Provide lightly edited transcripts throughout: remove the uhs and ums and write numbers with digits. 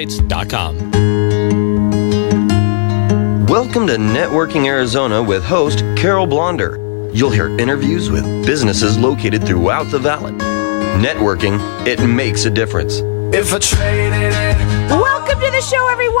Welcome to Networking Arizona with host Carol Blonder. You'll hear interviews with businesses located throughout the valley. Networking, it makes a difference. Welcome to the show, everyone.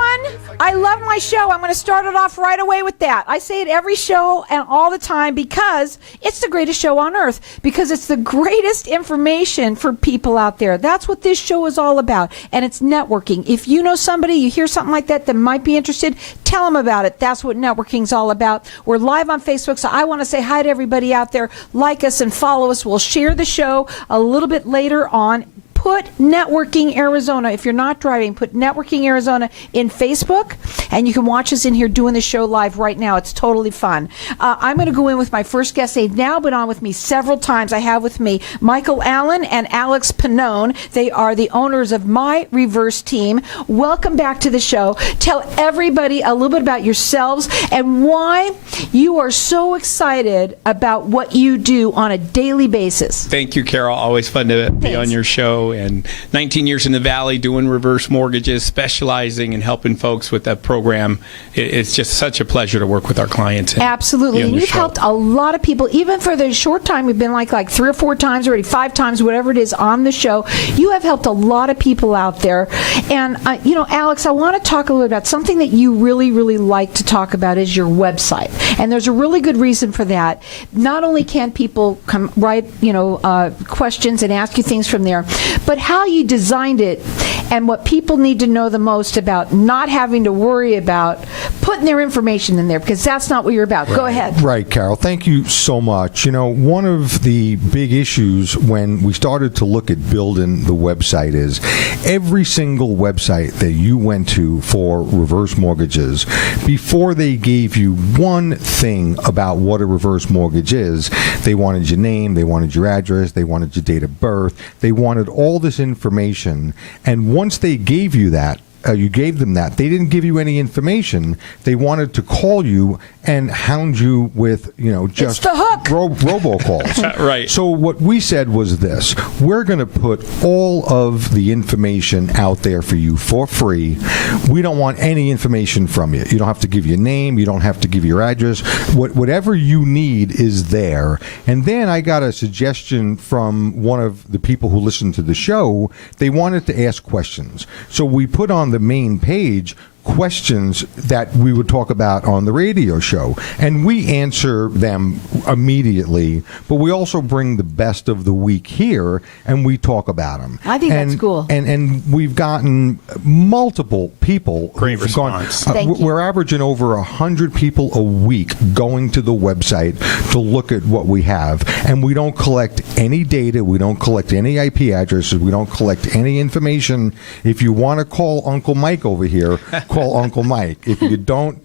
I love my show. I'm going to start it off right away with that. I say it every show and all the time because it's the greatest show on earth, because it's the greatest information for people out there. That's what this show is all about, and it's networking. If you know somebody, you hear something like that might be interested, tell them about it. That's what networking's all about. We're live on Facebook, so I want to say hi to everybody out there. Like us and follow us. We'll share the show a little bit later on. Put Networking Arizona, if you're not driving, put Networking Arizona in Facebook, and you can watch us in here doing the show live right now. It's totally fun. I'm going to go in with my first guest. They've now been on with me several times. I have with me Michael Allen and Alex Pannone. They are the owners of My Reverse Team. Welcome back to the show. Tell everybody a little bit about yourselves and why you are so excited about what you do on a daily basis. Thank you, Carol. Always fun to be on your show. And 19 years in the Valley doing reverse mortgages, specializing in helping folks with that program. It's just such a pleasure to work with our clients. Absolutely. And you've helped a lot of people, even for the short time we've been like 3 or 4 times already, 5 times, whatever it is on the show. You have helped a lot of people out there. And, Alex, I want to talk a little bit about something that you really, really like to talk about is your website. And there's a really good reason for that. Not only can people come write, questions and ask you things from there, but how you designed it and what people need to know the most about not having to worry about putting their information in there, because that's not what you're about. Right. Go ahead. Right, Carol. Thank you so much. One of the big issues when we started to look at building the website is every single website that you went to for reverse mortgages, before they gave you one thing about what a reverse mortgage is, they wanted your name, they wanted your address, they wanted your date of birth, they wanted all this information. And once they gave you that, you gave them that, they didn't give you any information. They wanted to call you and hound you with, just the hook. robocalls. Right. So what we said was this: we're going to put all of the information out there for you for free. We don't want any information from you. You don't have to give your name. You don't have to give your address. Whatever you need is there. And then I got a suggestion from one of the people who listened to the show. They wanted to ask questions. So we put on the main page questions that we would talk about on the radio show, and we answer them immediately, but we also bring the best of the week here and we talk about them. I think that's cool. And we've gotten multiple people. Great response. Thank you. We're averaging over 100 people a week going to the website to look at what we have, and we don't collect any data, we don't collect any IP addresses, we don't collect any information. If you want to call Uncle Mike over here, call Uncle Mike. If you don't.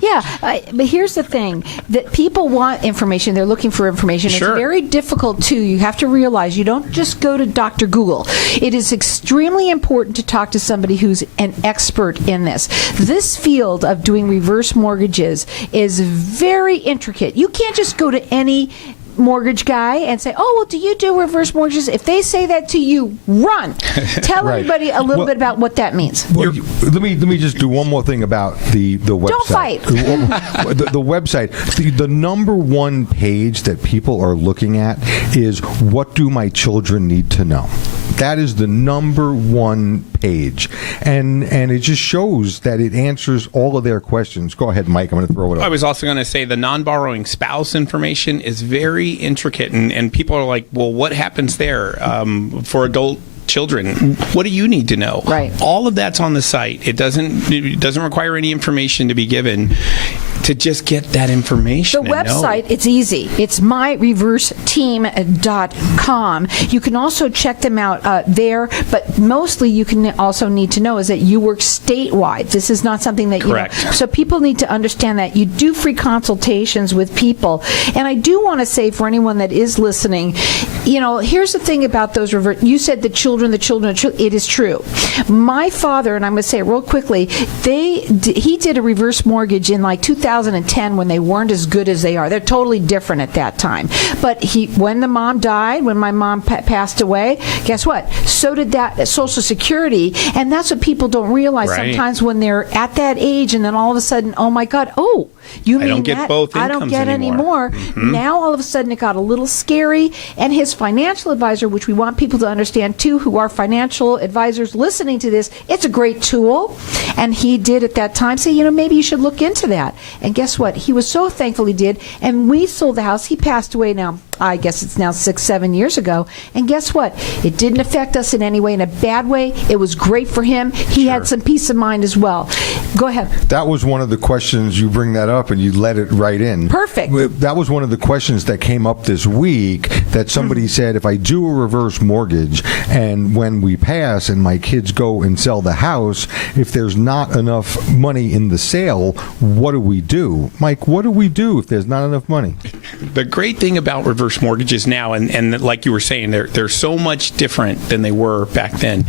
Yeah, but here's the thing, that people want information. They're looking for information. Sure. It's very difficult, too. You have to realize you don't just go to Dr. Google. It is extremely important to talk to somebody who's an expert in this. This field of doing reverse mortgages is very intricate. You can't just go to any mortgage guy and say, oh, well, do you do reverse mortgages? If they say that to you, run. Tell Right. everybody a little bit about what that means. Well, let me just do one more thing about the website. Don't fight. The website. The number one page that people are looking at is, what do my children need to know? That is the number one page, and it just shows that it answers all of their questions. Go ahead, Mike. I'm going to throw it up. I was also going to say the non-borrowing spouse information is very intricate, and people are like, well, what happens there for adult children? What do you need to know? Right. All of that's on the site. It doesn't require any information to be given to just get that information. The website, it's easy. It's myreverseteam.com. You can also check them out there, but mostly you can also need to know is that you work statewide. This is not something that Correct. So people need to understand that. You do free consultations with people. And I do want to say for anyone that is listening, here's the thing about those you said the children, it is true. My father, and I'm going to say it real quickly, he did a reverse mortgage in like 2000. 2010 when they weren't as good as they are. They're totally different at that time. But when the mom died, when my mom passed away, guess what? So did that Social Security, and that's what people don't realize sometimes when they're at that age, and then all of a sudden, oh my God, you mean I don't get that? both I don't incomes get anymore. Now all of a sudden it got a little scary, and his financial advisor, which we want people to understand too, who are financial advisors listening to this, it's a great tool, and he did at that time say, maybe you should look into that. And guess what? He was so thankful he did, and we sold the house. He passed away now. I guess it's now 6-7 years ago. And guess what? It didn't affect us in any way, in a bad way. It was great for him. He had some peace of mind as well. Go ahead. That was one of the questions. You bring that up and you let it right in. Perfect. That was one of the questions that came up this week, that somebody said, if I do a reverse mortgage and when we pass and my kids go and sell the house, if there's not enough money in the sale, what do we do? Mike, what do we do if there's not enough money? The great thing about reverse mortgages now, and like you were saying, they're so much different than they were back then.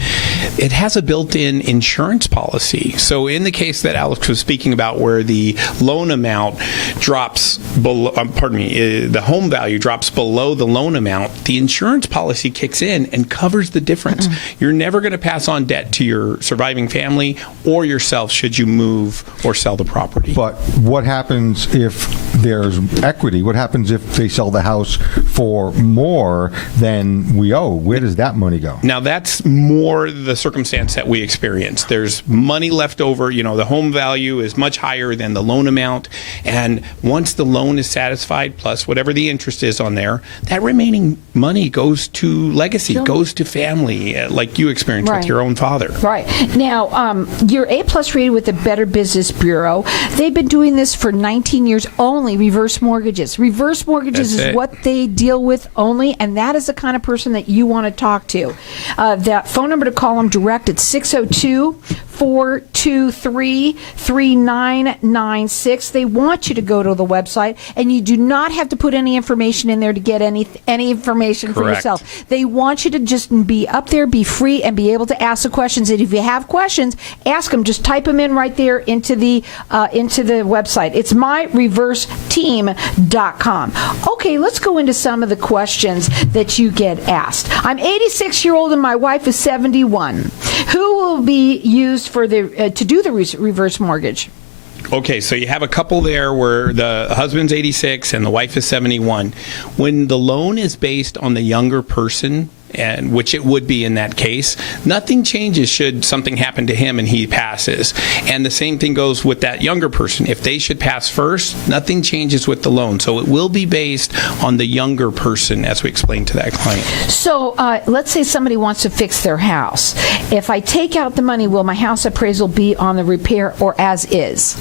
It has a built-in insurance policy. So in the case that Alex was speaking about, where the loan amount drops below, the home value drops below the loan amount, the insurance policy kicks in and covers the difference. You're never going to pass on debt to your surviving family or yourself should you move or sell the property. But what happens if there's equity? What happens if they sell the house for more than we owe? Where does that money go? Now, that's more the circumstance that we experience. There's money left over. The home value is much higher than the loan amount. And once the loan is satisfied, plus whatever the interest is on there, that remaining money goes to legacy, goes to family, like you experienced with your own father. Right. Now, you're A-plus rated with the Better Business Bureau. They've been doing this for 19 years only, reverse mortgages. Reverse mortgages is what they deal with only, and that is the kind of person that you want to talk to. That phone number to call them direct, it's 602-423-3996. They want you to go to the website, and you do not have to put any information in there to get any information for yourself. They want you to just be up there, be free, and be able to ask the questions. And if you have questions, ask them. Just type them in right there into the website. It's myreverseteam.com. Okay, let's go into some of the questions that you get asked. I'm 86-year-old and my wife is 71. Who will be used for to do the reverse mortgage? Okay, so you have a couple there where the husband's 86 and the wife is 71. When the loan is based on the younger person, and which it would be in that case, nothing changes should something happen to him and he passes. And the same thing goes with that younger person. If they should pass first, nothing changes with the loan. So it will be based on the younger person, as we explained to that client. So let's say somebody wants to fix their house. If I take out the money, will my house appraisal be on the repair or as is?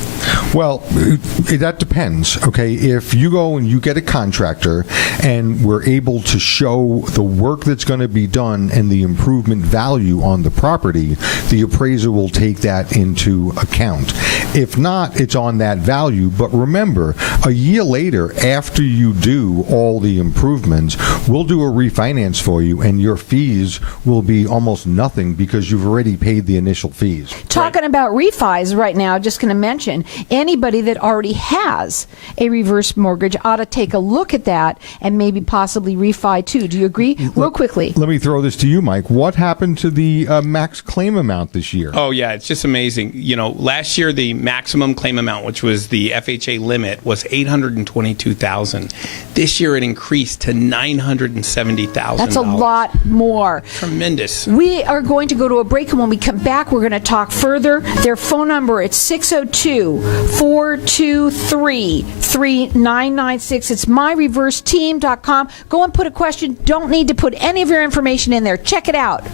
Well, that depends, okay? If you go and you get a contractor and we're able to show the work that's going to be done and the improvement value on the property, the appraiser will take that into account. If not, it's on that value. But remember, a year later, after you do all the improvements, we'll do a refinance for you, and your fees will be almost nothing because you've already paid the initial fees. Talking about refis right now, just going to mention, anybody that already has a reverse mortgage ought to take a look at that and maybe possibly refi too. Do you agree? Real quickly. Let me throw this to you, Mike. What happened to the max claim amount this year? Oh, yeah, it's just amazing. Last year the maximum claim amount, which was the FHA limit, was $822,000. This year it increased to $970,000. That's a lot more. Tremendous. We are going to go to a break, and when we come back, we're going to talk further. Their phone number, it's 602-423-3996. It's myreverseteam.com. Go and put a question. Don't need to put any of your information in there. Check it out.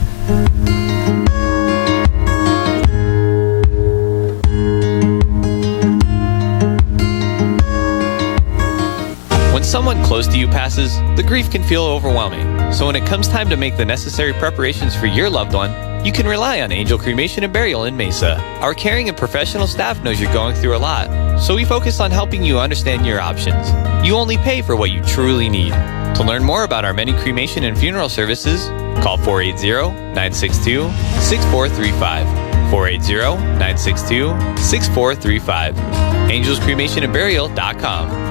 When someone close to you passes, the grief can feel overwhelming. So when it comes time to make the necessary preparations for your loved one, you can rely on Angel Cremation and Burial in Mesa. Our caring and professional staff knows you're going through a lot, so we focus on helping you understand your options. You only pay for what you truly need. To learn more about our many cremation and funeral services, call 480-962-6435. 480-962-6435. angelscremationandburial.com.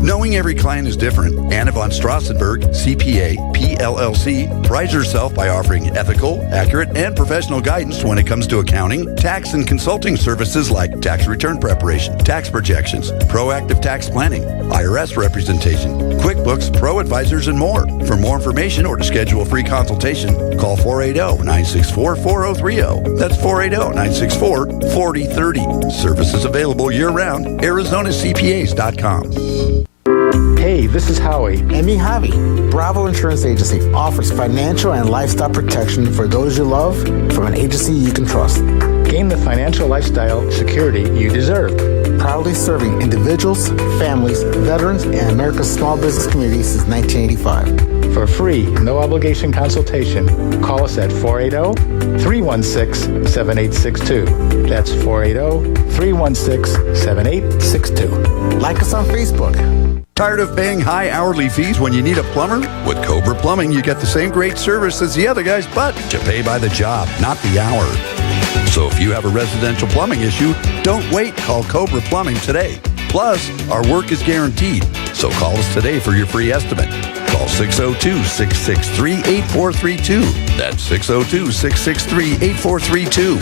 Knowing every client is different, Anna von Strassenberg, CPA, PLLC, prides herself by offering ethical, accurate, and professional guidance when it comes to accounting, tax, and consulting services like tax return preparation, tax projections, proactive tax planning, IRS representation, QuickBooks, Pro Advisors, and more. For more information or to schedule a free consultation, call 480-964-4030. That's 480-964-4030. Services available year-round. ArizonaCPAs.com. Hey, this is Howie. And me, Javi. Bravo Insurance Agency offers financial and lifestyle protection for those you love from an agency you can trust. Gain the financial lifestyle security you deserve. Proudly serving individuals, families, veterans, and America's small business community since 1985. For a free, no-obligation consultation, call us at 480-316-7862. That's 480-316-7862. Like us on Facebook. Tired of paying high hourly fees when you need a plumber? With Cobra Plumbing, you get the same great service as the other guys, but you pay by the job, not the hour. So if you have a residential plumbing issue, don't wait. Call Cobra Plumbing today. Plus, our work is guaranteed. So call us today for your free estimate. Call 602-663-8432. That's 602-663-8432.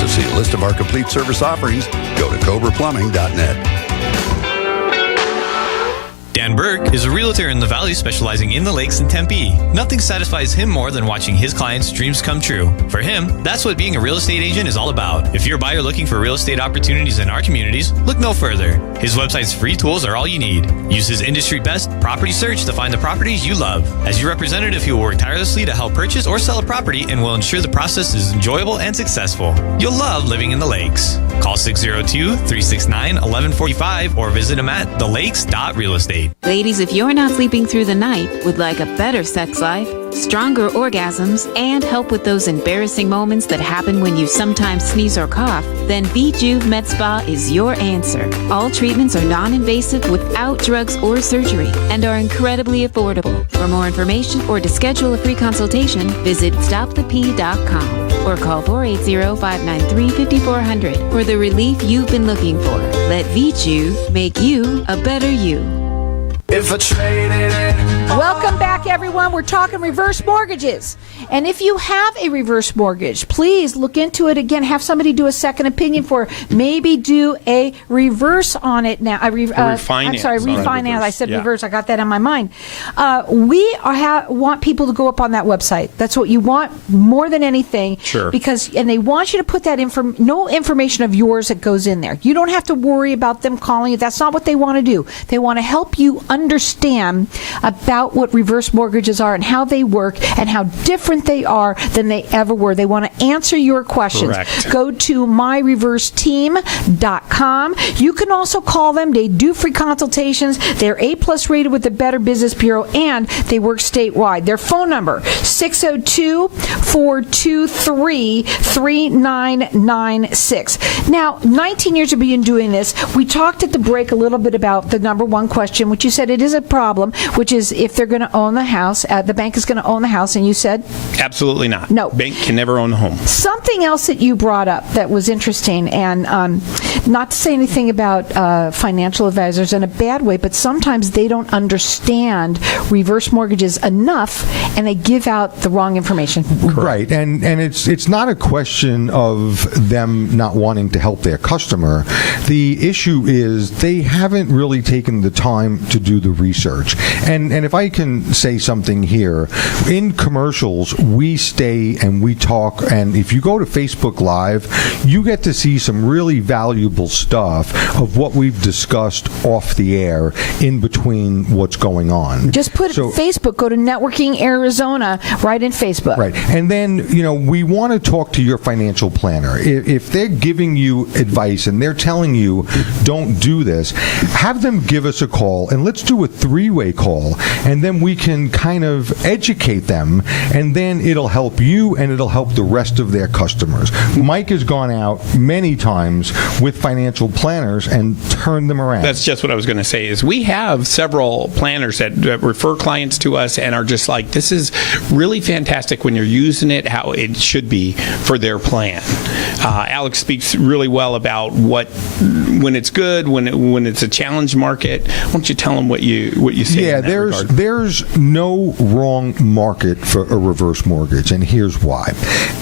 To see a list of our complete service offerings, go to cobraplumbing.net. Dan Burke is a realtor in the Valley specializing in the lakes in Tempe. Nothing satisfies him more than watching his clients' dreams come true. For him, that's what being a real estate agent is all about. If you're a buyer looking for real estate opportunities in our communities, look no further. His website's free tools are all you need. Use his industry-best property search to find the properties you love. As your representative, he will work tirelessly to help purchase or sell a property and will ensure the process is enjoyable and successful. You'll love living in the lakes. Call 602-369-1145 or visit him at thelakes.realestate. Ladies, if you're not sleeping through the night, would like a better sex life, stronger orgasms, and help with those embarrassing moments that happen when you sometimes sneeze or cough, then Bejuve Med Spa is your answer. All treatments are non-invasive without drugs or surgery and are incredibly affordable. For more information or to schedule a free consultation, visit stopthep.com or call 480-593-5400 for the relief you've been looking for. Let Bejuve make you a better you. Welcome back, everyone. We're talking reverse mortgages. And if you have a reverse mortgage, please look into it again. Have somebody do a second opinion for it. Maybe do a reverse on it now. Refinance. I said reverse. I got that on my mind. We want people to go up on that website. That's what you want more than anything. Sure. And they want you to put that no information of yours that goes in there. You don't have to worry about them calling you. That's not what they want to do. They want to help you understand about what reverse mortgages are and how they work and how different they are than they ever were. They want to answer your questions. Correct. Go to myreverseteam.com. You can also call them. They do free consultations. They're A+ rated with the Better Business Bureau, and they work statewide. Their phone number, 602-423-3996. Now, 19 years of being doing this, we talked at the break a little bit about the number one question, which you said it is a problem, which is if they're going to own the house, the bank is going to own the house, and you said? Absolutely not. No. Bank can never own the home. Something else that you brought up that was interesting, and not to say anything about financial advisors in a bad way, but sometimes they don't understand reverse mortgages enough, and they give out the wrong information. Right, and it's not a question of them not wanting to help their customer. The issue is they haven't really taken the time to do the research. And if I can say something here, in commercials, we stay and we talk, and if you go to Facebook Live, you get to see some really valuable stuff of what we've discussed off the air in between what's going on. Just put Facebook, go to Networking Arizona, right in Facebook. Right. And then, we want to talk to your financial planner. If they're giving you advice and they're telling you, don't do this, have them give us a call, and let's do a three-way call, and then we can kind of educate them, and then it'll help you and it'll help the rest of their customers. Mike has gone out many times with financial planners and turned them around. That's just what I was going to say, is we have several planners that refer clients to us and are just like, this is really fantastic when you're using it how it should be for their plan. Alex speaks really well about when it's good, when it's a challenge market. Why don't you tell them what you say? Yeah, in that regard? there's no wrong market for a reverse mortgage, and here's why.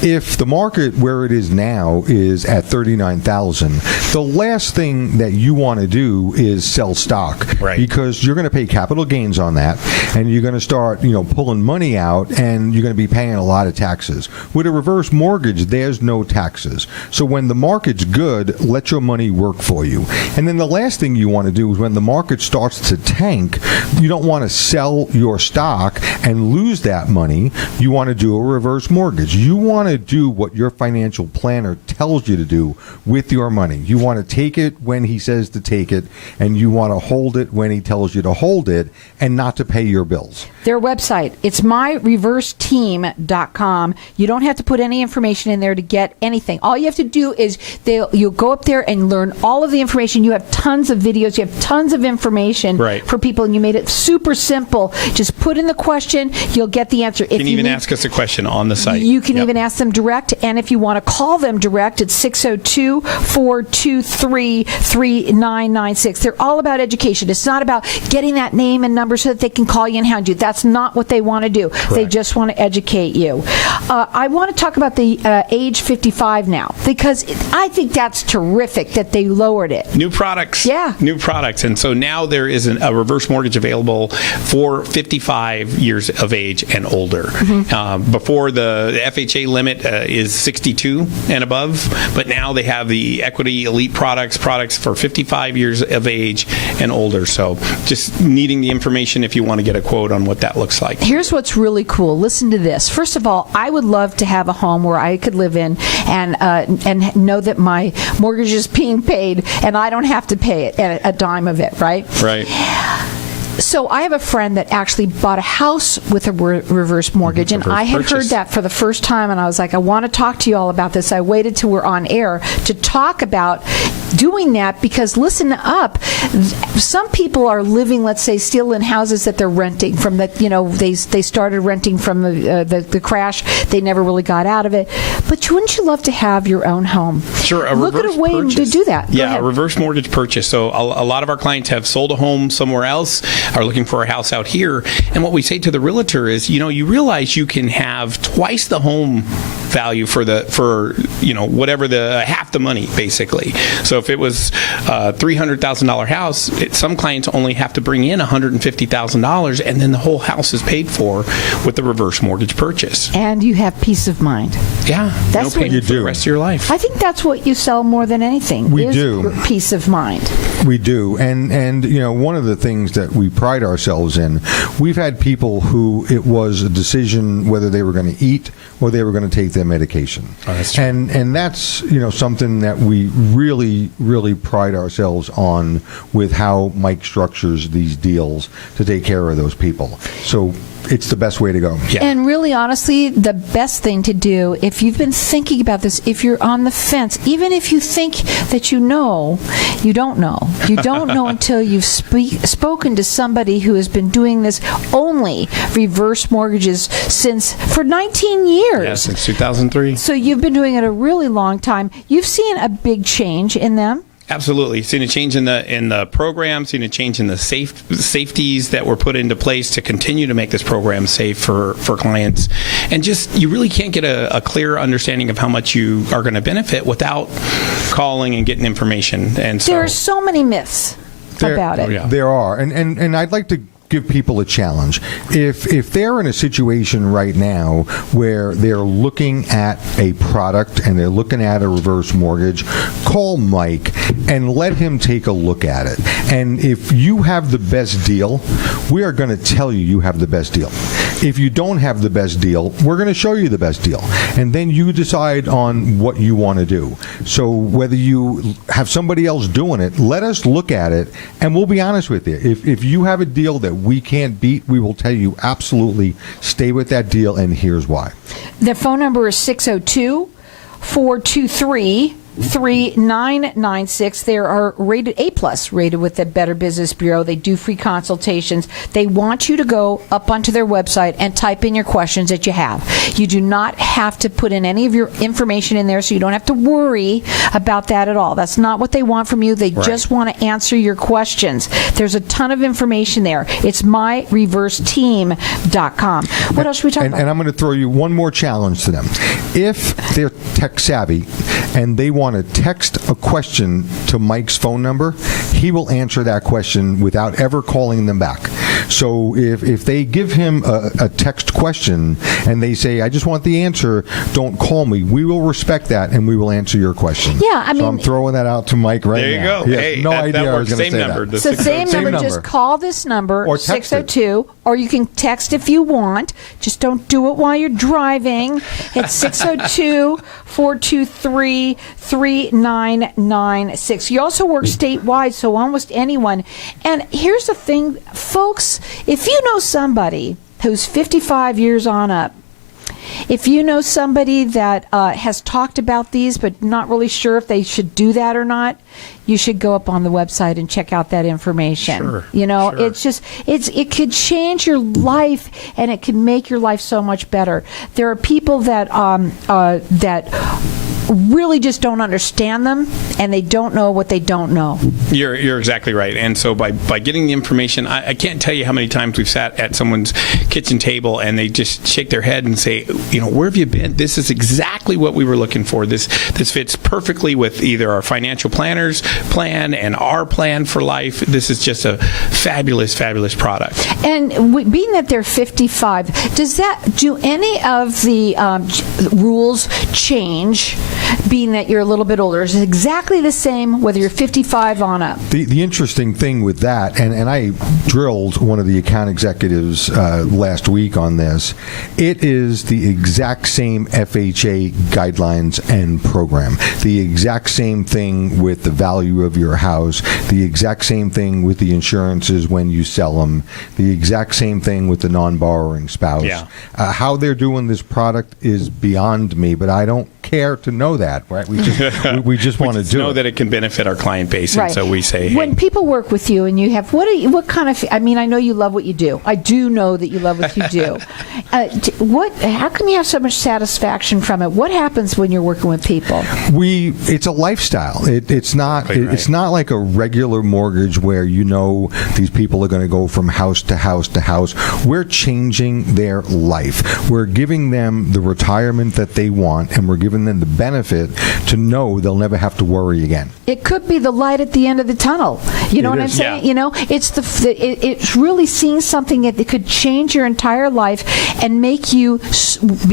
If the market where it is now is at $39,000, the last thing that you want to do is sell stock, right? Because you're going to pay capital gains on that, and you're going to start pulling money out, and you're going to be paying a lot of taxes. With a reverse mortgage, there's no taxes. So when the market's good, let your money work for you. And then the last thing you want to do is when the market starts to tank, you don't want to sell your stock and lose that money. You want to do a reverse mortgage. You want to do what your financial planner tells you to do with your money. You want to take it when he says to take it, and you want to hold it when he tells you to hold it, and not to pay your bills. Their website, it's myreverseteam.com. You don't have to put any information in there to get anything. All you have to do is you'll go up there and learn all of the information. You have tons of videos. You have tons of information for people, and you made it super simple. Just put in the question. You'll get the answer. You can even ask us a question on the site. You can even ask them direct, and if you want to call them direct, it's 602-423-3996. They're all about education. It's not about getting that name and number so that they can call you and hound you. That's not what they want to do. Correct. They just want to educate you. I want to talk about the age 55 now, because I think that's terrific that they lowered it. New products. Yeah. New products. And so now there is a reverse mortgage available for 55 years of age and older. Mm-hmm. Before the FHA limit is 62 and above, but now they have the Equity Elite products for 55 years of age and older. So just needing the information if you want to get a quote on what that looks like. Here's what's really cool. Listen to this. First of all, I would love to have a home where I could live in and know that my mortgage is being paid and I don't have to pay it, a dime of it, right? Right. So I have a friend that actually bought a house with a reverse mortgage, and I had heard that for the first time, and I was like, I want to talk to you all about this. I waited till we're on air to talk about doing that, because listen up, some people are living, let's say, still in houses that they're renting from the, they started renting from the crash. They never really got out of it. But wouldn't you love to have your own home? Sure. Look at a way to do that. Yeah, a reverse mortgage purchase. So a lot of our clients have sold a home somewhere else, are looking for a house out here, and what we say to the realtor is, you realize you can have twice the home value for whatever the half the money, basically. So if it was a $300,000 house, some clients only have to bring in $150,000, and then the whole house is paid for with the reverse mortgage purchase. And you have peace of mind. Yeah, that's no what pain for the rest of your life. I think that's what you sell more than anything. We do. Peace of mind. We do. And one of the things that we pride ourselves in, we've had people who it was a decision whether they were going to eat or they were going to take their medication. Oh, that's true. And that's something that we really, really pride ourselves on with how Mike structures these deals to take care of those people. So it's the best way to go. Yeah. And really, honestly, the best thing to do, if you've been thinking about this, if you're on the fence, even if you think that you know, you don't know. You don't know until you've spoken to somebody who has been doing this only reverse mortgages for 19 years. Yeah, since 2003. So you've been doing it a really long time. You've seen a big change in them. Absolutely. Seen a change in the program, seen a change in the safeties that were put into place to continue to make this program safe for clients. And just, you really can't get a clear understanding of how much you are going to benefit without calling and getting information. And so there are so many myths about it. Oh, yeah. There are. And I'd like to give people a challenge. If they're in a situation right now where they're looking at a product and they're looking at a reverse mortgage, call Mike and let him take a look at it. And if you have the best deal, we are going to tell you have the best deal. If you don't have the best deal, we're going to show you the best deal. And then you decide on what you want to do. So whether you have somebody else doing it, let us look at it, and we'll be honest with you. If you have a deal that we can't beat, we will tell you absolutely stay with that deal, and here's why. The phone number is 602-423 423-3996. They are rated A+, rated with the Better Business Bureau. They do free consultations. They want you to go up onto their website and type in your questions that you have. You do not have to put in any of your information in there, so you don't have to worry about that at all. That's not what they want from you. They just want to answer your questions. There's a ton of information there. It's myreverseteam.com. What else should we talk about? And I'm going to throw you one more challenge to them. If they're tech savvy and they want to text a question to Mike's phone number, he will answer that question without ever calling them back. So if they give him a text question and they say, I just want the answer, don't call me, we will respect that and we will answer your question. Yeah, I mean, so I'm throwing that out to Mike right now. There you go. He has Hey, no that idea I was works. going to Same say number. that. The So same number, number. just call this number, Or text it. 602, or you can text if you want. Just don't do it while you're driving. It's 602-423-3996. You also work statewide, so almost anyone. And here's the thing, folks, if you know somebody who's 55 years on up, if you know somebody that has talked about these but not really sure if they should do that or not, you should go up on the website and check out that information. Sure, you know, sure. it's just it could change your life and it can make your life so much better. There are people that that really just don't understand them, and they don't know what they don't know. You're exactly right. And so by getting the information, I can't tell you how many times we've sat at someone's kitchen table and they just shake their head and say, you know, where have you been? This is exactly what we were looking for. This fits perfectly with either our financial planner's plan and our plan for life. This is just a fabulous, fabulous product. And being that they're 55, do any of the rules change? Being that you're a little bit older, is it exactly the same whether you're 55 on up? The interesting thing with that, and I drilled one of the account executives last week on this, it is the exact same FHA guidelines and program. The exact same thing with the value of your house, the exact same thing with the insurances when you sell them, the exact same thing with the non-borrowing spouse. Yeah. How they're doing this product is beyond me, but I don't care to know that, right? We just want to do know it. that it can benefit our client base, Right. and so we say, hey, when people work with you and you have what kind of, I mean, I know you love what you do. I do know that you love what you do. How come you have so much satisfaction from it? What happens when you're working with people? It's a lifestyle. It's not like a regular mortgage where you know these people are going to go from house to house to house. We're changing their life. We're giving them the retirement that they want, and we're giving them the benefit to know they'll never have to worry again. It could be the light at the end of the tunnel. You know It what I'm is. saying? Yeah. You know, it's really seeing something that could change your entire life and make you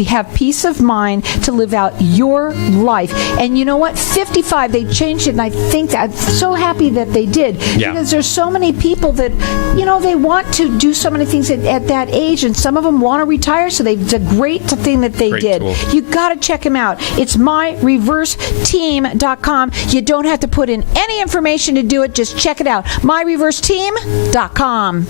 have peace of mind to live out your life. And you know what? 55, they changed it, and I think I'm so happy that they did. Yeah. Because there's so many people that, you know, they want to do so many things at that age, and some of them want to retire, so it's a great thing that they Great did. tool. You got to check them out. It's myreverseteam.com. You don't have to put in any information to do it. Just check it out. myreverseteam.com.